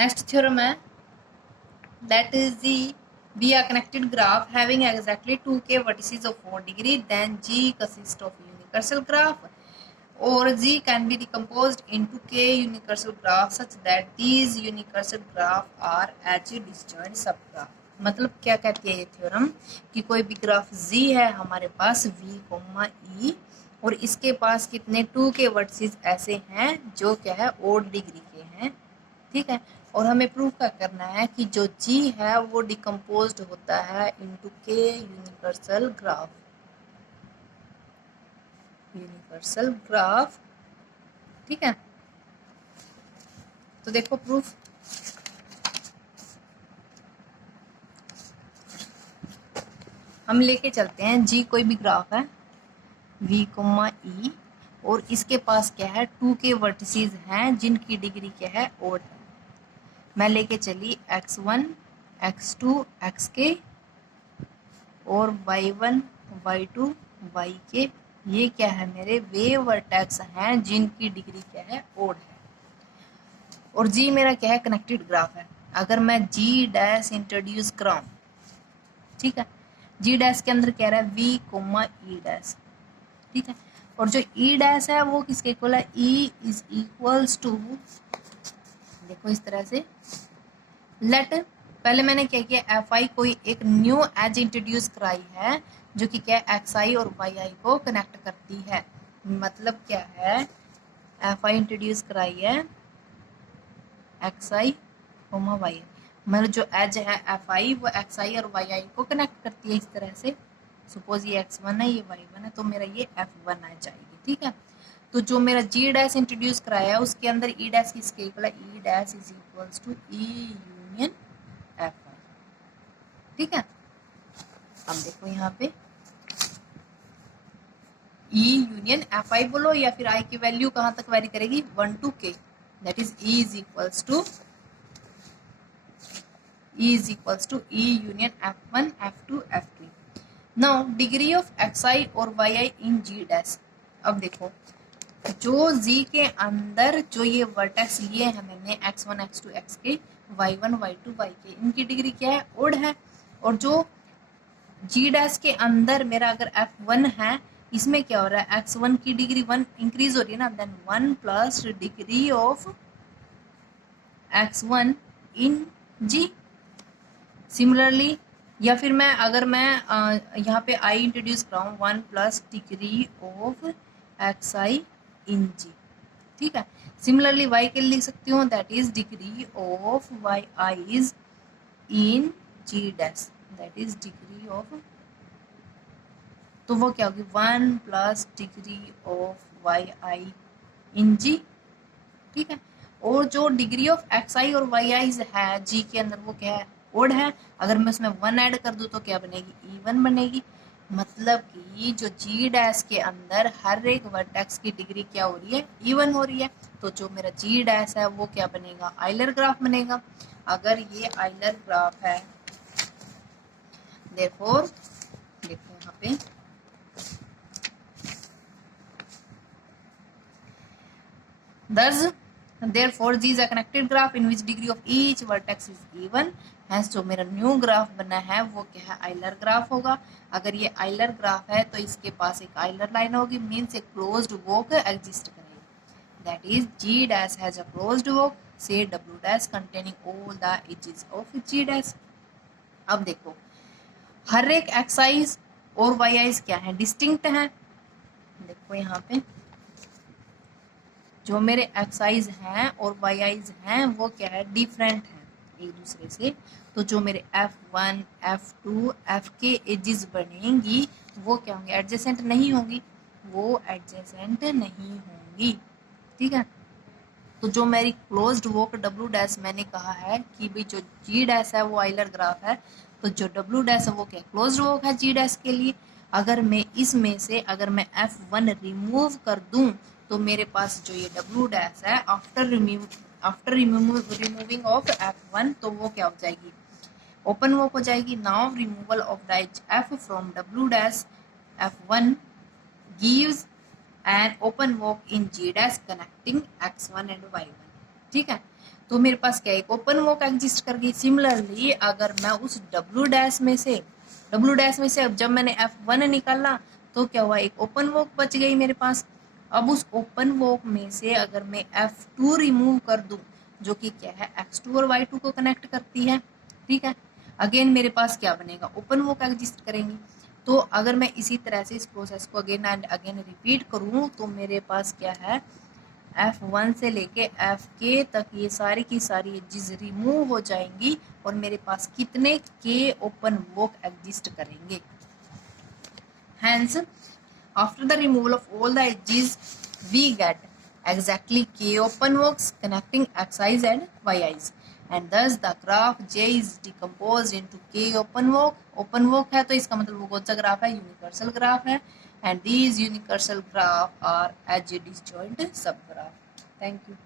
Next theorem है that is the be a connected graph having exactly 2k vertices of 4 degree, then G consists of universal graph, or G can be decomposed into k universal graphs such that these universal graph are edge disjoint subgraph। मतलब क्या कहती है ये theorem कि कोई भी graph G है हमारे पास V, E और इसके पास कितने 2k वर्टिसेस ऐसे हैं जो क्या है ओड डिग्री के हैं, ठीक है। और हमें प्रूव क्या करना है कि जो G है वो डिकम्पोज्ड होता है इनटू के यूनिवर्सल ग्राफ, ठीक है। तो देखो प्रूफ, हम लेके चलते हैं G कोई भी ग्राफ है V, E और इसके पास क्या है 2k वर्टिसेस हैं जिनकी डिग्री क्या है ओड है। मैं लेके चली x1, x2, xk और y1, y2, yk, ये क्या है मेरे वे वर्टेक्स हैं जिनकी डिग्री क्या है ओड है। और G मेरा क्या है कनेक्टेड ग्राफ है। अगर मैं G डैश इंट्रोड्यूस कराऊं, ठीक है, G डैश के अंदर कह रहा है V, E डैश, ठीक है। और जो E डैश है वो किसके इक्वल है, E इज इक्वल्स टू, देखो इस तरह से लेट, पहले मैंने क्या किया एफ आई कोई एक न्यू एज इंट्रोड्यूस कराई है जो कि क्या एक्स आई और वाई आई को कनेक्ट करती है। मतलब क्या है एफ आई इंट्रोड्यूस कराई है एक्स आई वाई आई, मतलब जो एज है एफ आई वो एक्स आई और वाई आई को कनेक्ट करती है इस तरह से। सपोज ये x1 है ये y1 है तो मेरा ये f1 आ जाएगी, ठीक है। तो जो मेरा g डैश इंट्रोड्यूस कराया है उसके अंदर e डैश किसके इक्वल है, e dash is equals to e union F I, ठीक है। अब देखो यहाँ पे e यूनियन एफ आई बोलो या फिर i की वैल्यू कहाँ तक वेरी करेगी 1 to k, that is e is equals to e union f1, f2, f3। Now degree of xi और yi इन g डैश। अब देखो जो z के अंदर जो ये वर्टेक्स लिए हैं मैंने x1, x2, xk, y1, y2, yk, इनकी डिग्री क्या है ओड है। और जो g डैश के अंदर मेरा अगर f1 है इसमें क्या हो रहा है x1 की डिग्री 1 इंक्रीज हो रही है ना, then 1 plus degree of x1 in g। Similarly या फिर मैं अगर मैं यहाँ पे i इंट्रोड्यूस कराऊँ 1 plus degree of x i in g, ठीक है। सिमिलरली y के लिए लिख सकती हूँ that is degree of y i's in g dash, that is degree of, तो वो क्या होगी 1 plus degree of y i in g, ठीक है। और जो डिग्री ऑफ एक्स आई और वाई आई है जी के अंदर वो क्या है ओड है। अगर मैं उसमें 1 ऐड कर दूं तो क्या बनेगी E1 बनेगी। मतलब कि जो जी डैश के अंदर हर एक वर्टेक्स की डिग्री क्या हो रही है E1 हो रही है। तो जो मेरा जी डैश है वो क्या बनेगा आइलर ग्राफ बनेगा। अगर ये आइलर ग्राफ है देयरफॉर देखो यहाँ पे thus therefore G is a connected graph in which degree of each vertex is even। hence जो मेरा न्यू ग्राफ बना है वो क्या है आइलर ग्राफ होगा। अगर ये आइलर ग्राफ है तो इसके पास एक आइलर लाइन होगी, मीन्स एक क्लोज्ड वॉक एग्जिस्ट करेगी, that is G dash has a closed walk से W dash containing all the edges of G dash. अब देखो हर एक एक्स आईज और वाई आईज क्या है डिस्टिंक्ट है। देखो यहाँ पे जो मेरे एक्स आईज हैं और वाई आईज हैं वो क्या है डिफरेंट हैं एक दूसरे से। तो जो मेरे F1, F2, F के एजेस बनेंगी वो क्या होंगी एडजेसेंट नहीं होंगी, वो एडजेसेंट नहीं होंगी, ठीक है। तो जो मेरी क्लोज्ड वॉक W डैश मैंने कहा है कि भाई जो G डैश है वो आइलर ग्राफ है, तो जो W डैश है वो क्या क्लोज्ड वॉक है G डैश के लिए। अगर मैं इसमें से अगर मैं F1 रिमूव कर दूं तो मेरे पास जो ये W डैश है आफ्टर रिमूविंग ऑफ F1 तो वो क्या हो जाएगी ओपन वॉक हो जाएगी। Now removal of dies F from W dash F1 gives and open walk in G dash connecting x1 and y1, ठीक है। तो मेरे पास क्या एक ओपन वॉक एग्जिस्ट कर गई। सिमिलरली अगर मैं उस डब्ल्यू डैश में से अब जब मैंने F1 निकाला तो क्या हुआ, एक ओपन वॉक बच गई मेरे पास। अब उस ओपन वॉक में से अगर मैं F2 रिमूव कर दूं, जो कि क्या है X2 और Y2 को कनेक्ट करती है, ठीक है, अगेन मेरे पास क्या बनेगा, ओपन वॉक एग्जिस्ट करेंगी। तो अगर मैं इसी तरह से इस प्रोसेस को अगेन एंड अगेन रिपीट करूं तो मेरे पास क्या है, F1 से लेके Fk तक ये सारी की सारी एजेस रिमूव हो जाएंगी और मेरे पास कितने k ओपन वॉक एग्जिस्ट करेंगे। Hence, after the removal of all the edges, we get exactly k open walks connecting xi's and yi's, and thus the graph J is decomposed into k open walk. Open walk है तो इसका मतलब वो कौन सा graph है, universal graph है, and these universal graph are edge disjoint subgraph. Thank you.